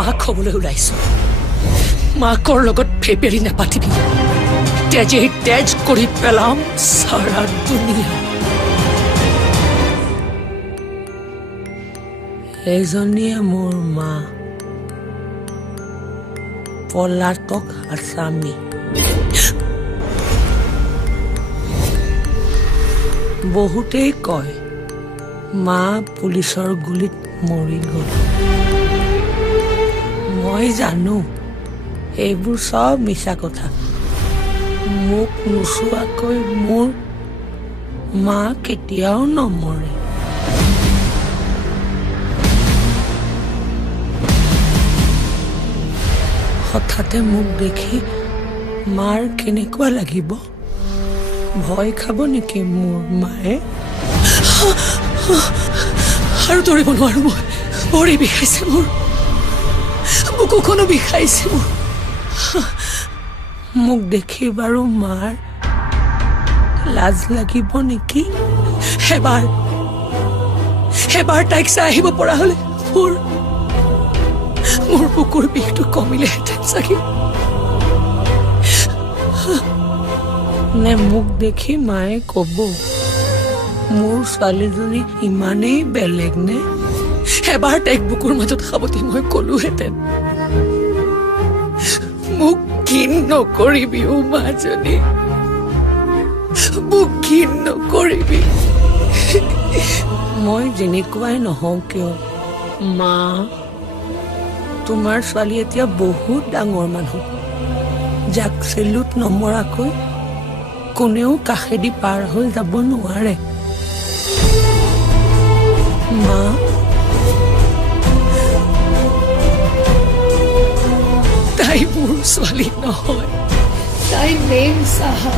মাক হ'বলৈ ওলাইছো মাকৰ লগত ফেপেৰি নেপাতিবি তেজেই তেজ কৰি পেলাম সাৰা দুনিয়া এইজনীয়ে মোৰ মা পলাতক আসামী বহুতেই কয় মা পুলিচৰ গুলিত মৰি গ'ল মই জানো এইবোৰ সব মিছা কথা মোক নোচোৱাকৈ মোৰ মা কেতিয়াও নমৰে হঠাতে মোক দেখি মাৰ কেনেকুৱা লাগিব ভয় খাব নেকি মোৰ মায়ে আৰু দৌৰিব নোৱাৰো মই ভৰি বিষাইছে মোৰ বুকুখনো বিষাইছে মোৰ মোক দেখি বাৰু মাৰ লাজ লাগিব নেকি এবাৰ তাইক চাই আহিব পৰা হলে মোৰ বুকুৰ বিষটো কমিলেহেঁতেন চাগে নে মোক দেখি মায়ে কব মোৰ ছোৱালীজনী ইমানেই বেলেগ নে এবাৰ তাইক বুকুৰ মাজত সাৱটি মই কলোহেঁতেন মোক ঘিণ নকৰিবি অ মাজনী মোক ঘিণ নকৰিবি মই যেনেকুৱাই নহওঁ কিয় মা তোমাৰ ছোৱালী এতিয়া বহুত ডাঙৰ মানুহ যাক চেলুট নমৰাকৈ কোনেও কাষেদি পাৰ হৈ যাব নোৱাৰে মা তাই মোৰ ছোৱালী নহয় তাই নেম চাহা